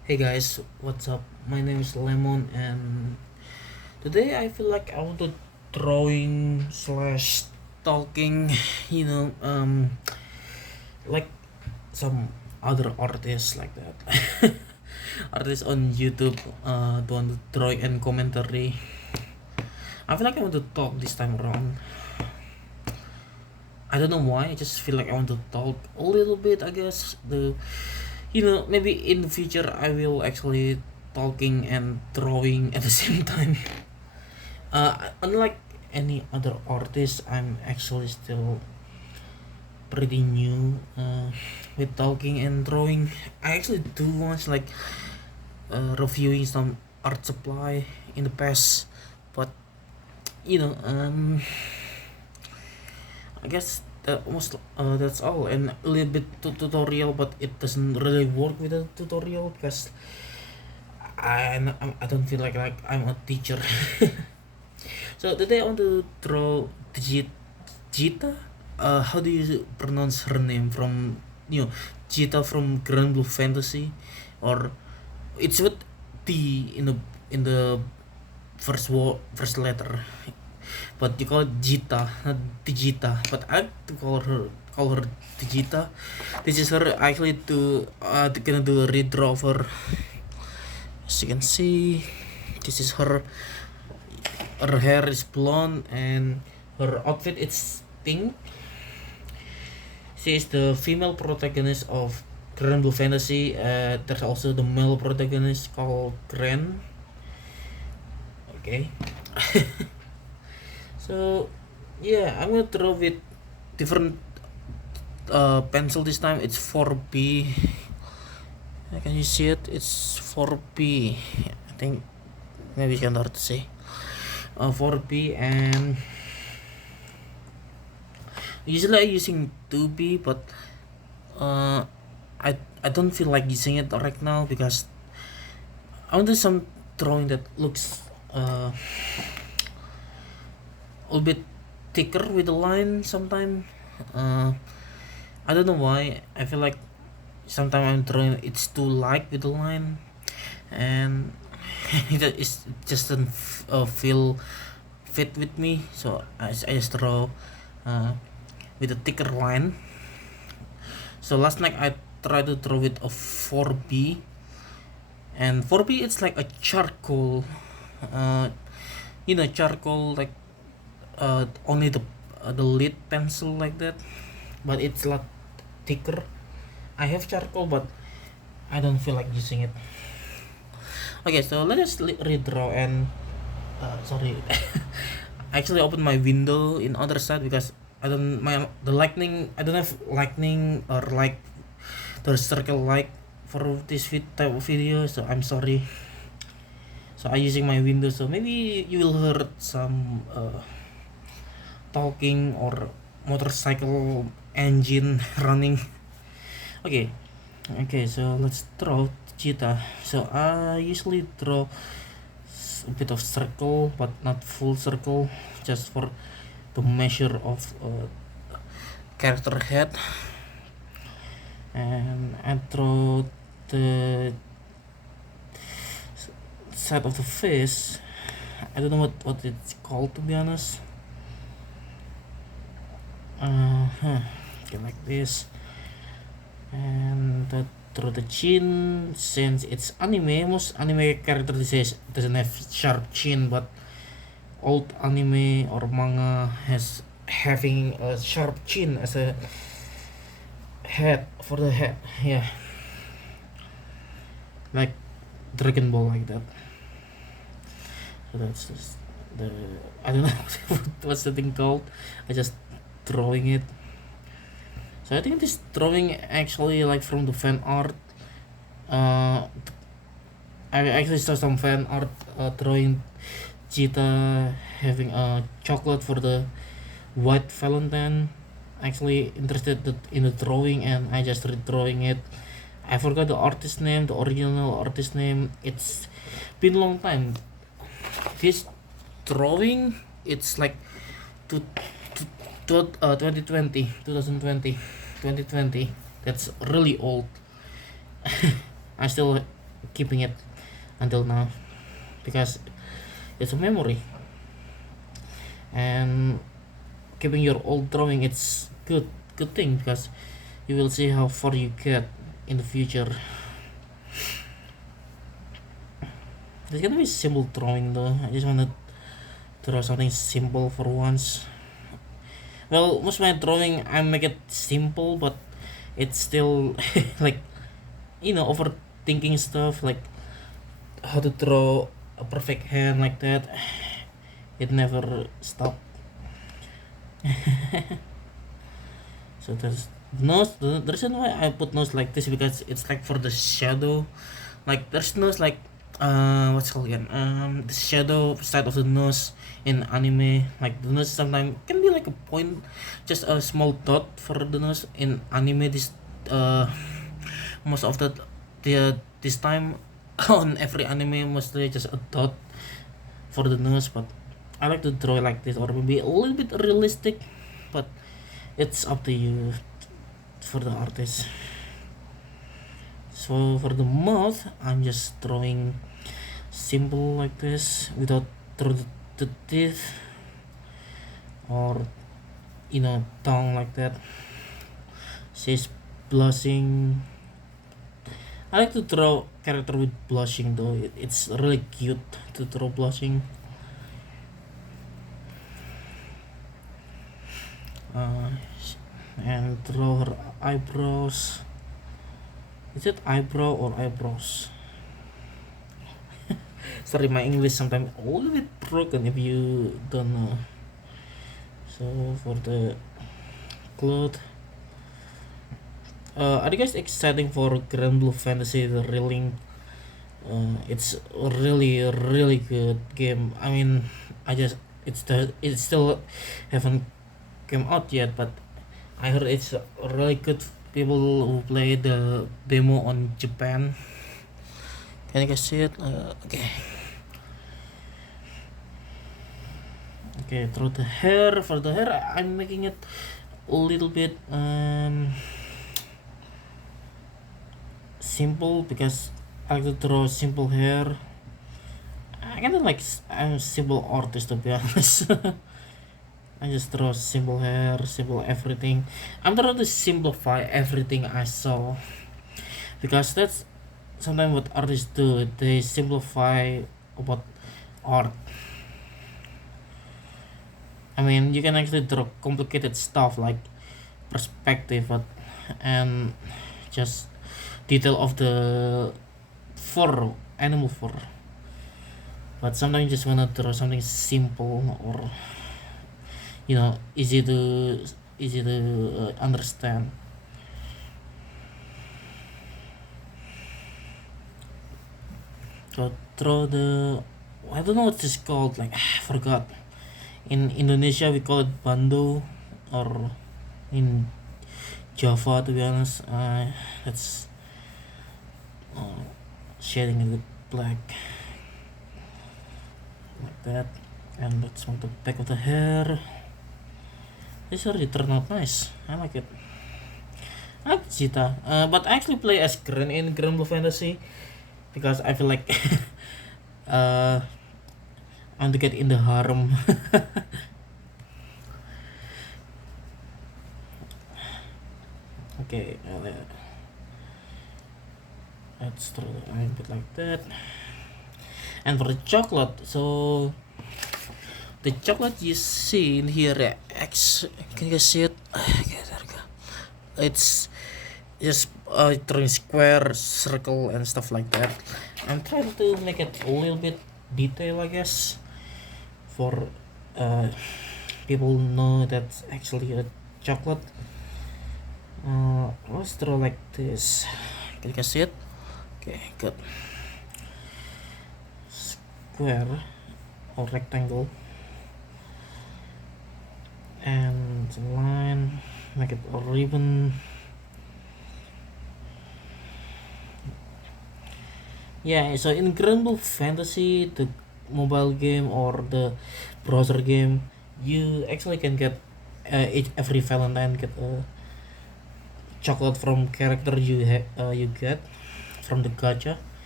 Hey guys, what's up? My name is Lemon, and today I feel like I want to drawing slash talking, you know, like some other artists like that. Artists on YouTube, doing the drawing and commentary. I feel like I want to talk this time around. I don't know why. I just feel like I want to talk a little bit. I guess maybe in the future I will actually talking and drawing at the same time. Unlike any other artist, I'm actually still pretty new with talking and drawing. I actually do once like reviewing some art supply in the past, but you know, I guess that's all, and a little bit tutorial, but it doesn't really work with a tutorial because I don't feel like I'm a teacher. So today I want to draw Djeeta. How do you pronounce her name from Djeeta from Granblue Fantasy, or it's with T in the first letter, but you call it Djeeta, not Djeeta. But I like to call her Djeeta. This is her actually to gonna do a redraw of her. As you can see, this is her. Her hair is blonde and her outfit is pink. She is the female protagonist of Grand Blue Fantasy. There's also the male protagonist called Gran. Okay. So yeah, I'm gonna draw with different pencil this time. It's 4B. Can you see it? It's 4B. I think maybe it's kind of hard to say. 4B, and usually I using 2B, but I don't feel like using it right now because I want to do some drawing that looks a little bit thicker with the line sometime. I don't know why. I feel like sometimes I'm drawing it's too light with the line, and it just doesn't feel fit with me. So I just draw with a thicker line. So last night I tried to draw with a 4B, and 4B it's like a charcoal, charcoal, like only the lead pencil like that, but it's a lot thicker. I have charcoal, but I don't feel like using it. Okay, so let us redraw, and sorry, I actually opened my window in other side because I don't have lightning or like the circle light for this type of video, so I'm sorry. So I'm using my window, so maybe you will hear some talking or motorcycle engine running. Okay, so let's draw cheetah. So I usually draw a bit of circle, but not full circle, just for the measure of character head. And I draw the side of the face. I don't know what it's called, to be honest. Okay, like this. And through the chin, since it's anime, most anime characters doesn't have sharp chin, but old anime or manga has having a sharp chin as a head for the head. Yeah, like Dragon Ball, like that. So that's just the I don't know what's the thing called. I just drawing it. So I think this drawing actually like from the fan art. I actually saw some fan art drawing cheetah having a chocolate for the white Valentine. Actually interested in the drawing, and I just redrawing it. I forgot the artist name, the original artist name. It's been a long time. This drawing, it's like to 2020 2020 2020. That's really old. I still keeping it until now, because it's a memory. And keeping your old drawing, it's good thing, because you will see how far you get in the future. It's gonna be simple drawing though. I just wanna draw something simple for once. Well, most of my drawing I make it simple, but it's still like, overthinking stuff, like how to draw a perfect hand like that. It never stop. So there's nose. The reason why I put nose like this, because it's like for the shadow. Like there's nose like what's it called again? The shadow side of the nose in anime. Like the nose sometimes can be like a point, just a small dot for the nose in anime. This most of the this time on every anime mostly just a dot for the nose, but I like to draw like this, or maybe a little bit realistic, but it's up to you for the artist. So for the mouth, I'm just drawing simple like this without drawing the teeth, or tongue like that. She's blushing. I like to draw character with blushing though. It's really cute to draw blushing. And draw her eyebrows. Is it eyebrow or eyebrows? Sorry, my English sometimes a little bit broken if you don't know. So for the cloth, are you guys exciting for Granblue Fantasy the Reeling? It's a really good game. I mean, it still haven't came out yet, but I heard it's really good. People who play the demo on Japan. Can you guys see it? Okay. Okay, through the hair. For the hair, I'm making it a little bit simple, because I like to draw simple hair. I kind of like, I'm a simple artist, to be honest. I just draw simple hair, simple everything. I'm trying to simplify everything I saw, because that's sometimes what artists do. They simplify about art. I mean, you can actually draw complicated stuff like perspective, and just detail of the fur, animal fur. But sometimes you just wanna draw something simple, or easy to understand. So draw the, I don't know what this called, like I forgot. In Indonesia we call it bando, or in Java, to be honest, that's shading it with black like that. And let's make the back of the hair. This already turned out nice. I like it. I like djeeta, but I actually play as Gran in Granblue Fantasy, because I feel like I want to get in the harem. Okay, let's throw the eye bit like that. And for the chocolate, so the chocolate you see in here, can you guys see it? Okay, there we go. It's just drawing square, circle, and stuff like that. I'm trying to make it a little bit detail, I guess, for people know that's actually a chocolate. Let's draw like this. Can you guys see it? Okay, good. Square or rectangle, and line, make it a ribbon. Yeah, so in Granblue Fantasy, the mobile game or the browser game, you actually can get every Valentine get a chocolate from character you get from the gacha.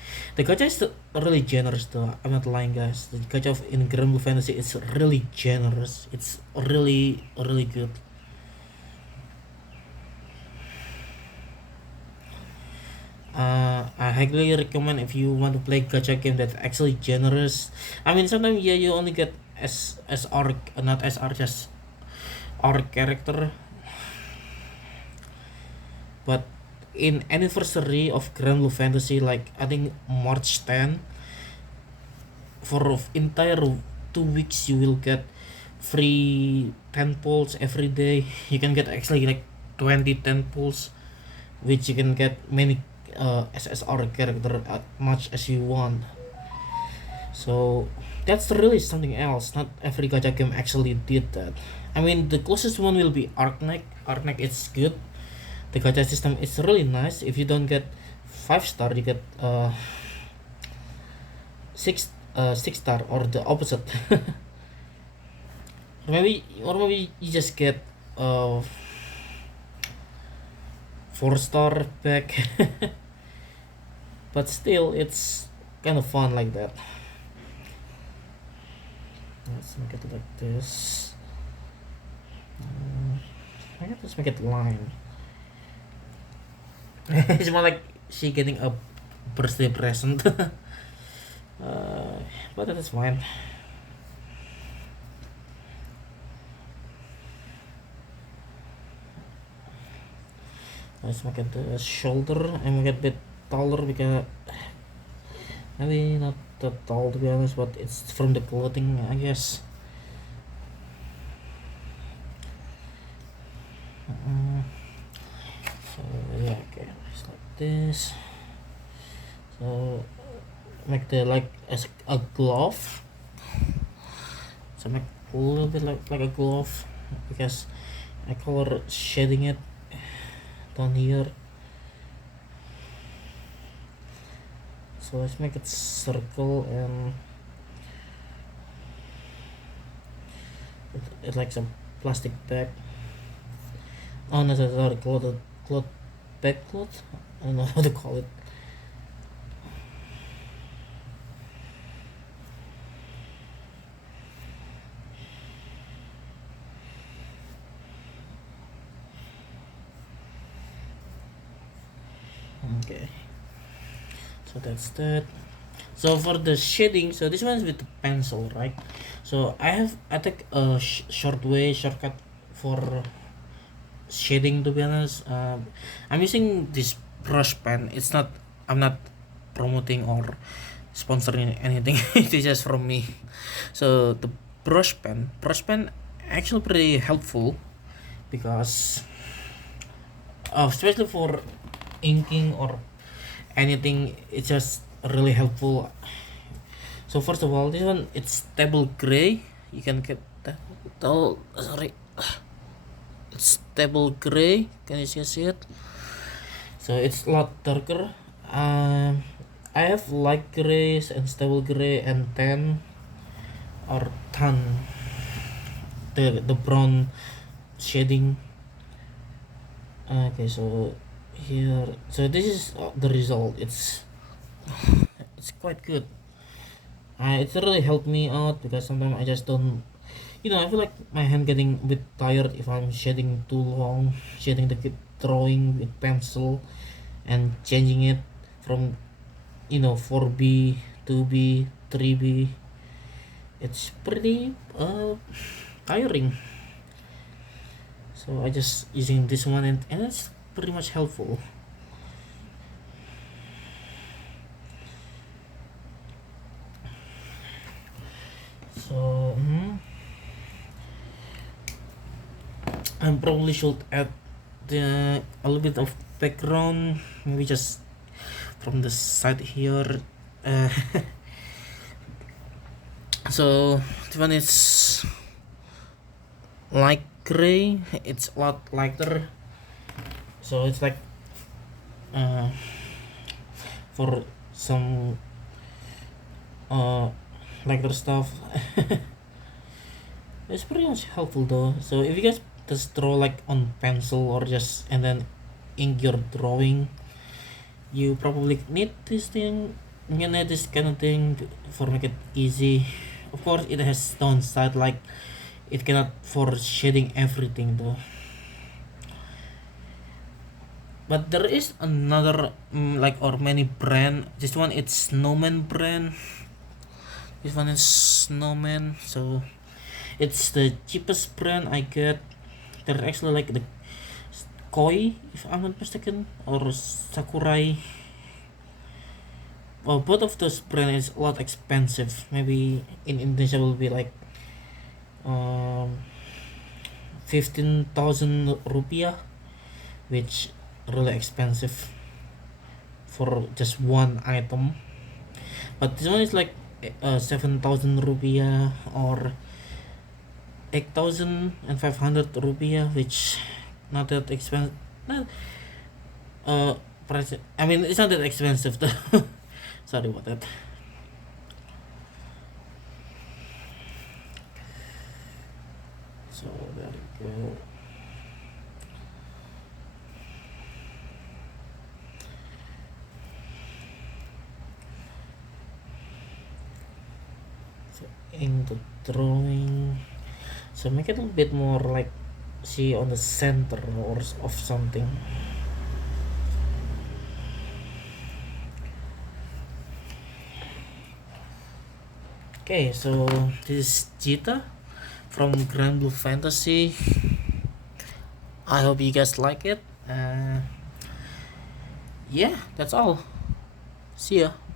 The gacha is really generous though. I'm not lying, guys. The gacha in granblue fantasy is really generous. It's really good. I highly recommend if you want to play gacha game that's actually generous. I mean, sometimes yeah, you only get SR, not SR, just R character. But in anniversary of granblue fantasy, like I think March 10, for entire 2 weeks you will get free 10 pulls every day. You can get actually like 20 10 pulls, which you can get many SSR character as much as you want. So that's really something else. Not every gacha game actually did that. I mean, the closest one will be Arknek. Arknek is good. The gacha system is really nice. If you don't get 5 star, you get 6 star, or the opposite. Or maybe you just get 4 star back. But still, it's kind of fun like that. Let's make it like this. I can just make it line. It's more like she getting a birthday present. But that is fine. Let's make it the shoulder and make it a bit taller, because maybe not that tall to be honest, but it's from the clothing, I guess. So yeah, okay, just like this. So make the like as a glove. So make a little bit like a glove, because I color shading it down here. So let's make it circle, and it like some plastic bag. Oh no, sorry, cloth bag cloth. I don't know how to call it. Okay, so that's that. So for the shading, so this one is with the pencil, right? So I take a shortcut for shading, to be honest. I'm using this brush pen. I'm not promoting or sponsoring anything. It's just from me. So the brush pen actually pretty helpful, because especially for inking or anything, it's just really helpful. So first of all, this one, it's stable gray. You can get that. Oh, sorry, it's stable gray. Can you see it? So it's a lot darker. I have light grays and stable gray and tan or tan, the brown shading. Okay, so here, so this is the result. It's quite good. It's really helped me out, because sometimes I just don't, I feel like my hand getting a bit tired if I'm shading too long, shading the drawing with pencil and changing it from 4B, 2B, 3B. It's pretty tiring. So I just using this one, and it's pretty much helpful. So I probably should add a little bit of background, maybe just from the side here. So this one is light gray. It's a lot lighter, so it's like for some lighter stuff. It's pretty much helpful though. So if you guys just draw like on pencil, or and then ink your drawing, you probably need this thing. you know, this kind of thing for make it easy. Of course, it has downside, like it cannot for shading everything though. But there is another like or many brand. This one it's Snowman brand. This one is Snowman, so it's the cheapest brand I get. They're actually like the Koi, if I'm not mistaken, or Sakurai. Well, both of those brands is a lot expensive. Maybe in Indonesia will be like um 15,000 rupiah, which really expensive for just one item. But this one is like 7,000 rupiah or 8,500 rupiah, which not that expensive. Not, price. I mean, it's not that expensive though. Sorry about that. So there you go. So in the drawing, so make it a little bit more like see on the center or of something. Okay, so this is Jita from Granblue Fantasy. I hope you guys like it. Yeah, that's all. See ya.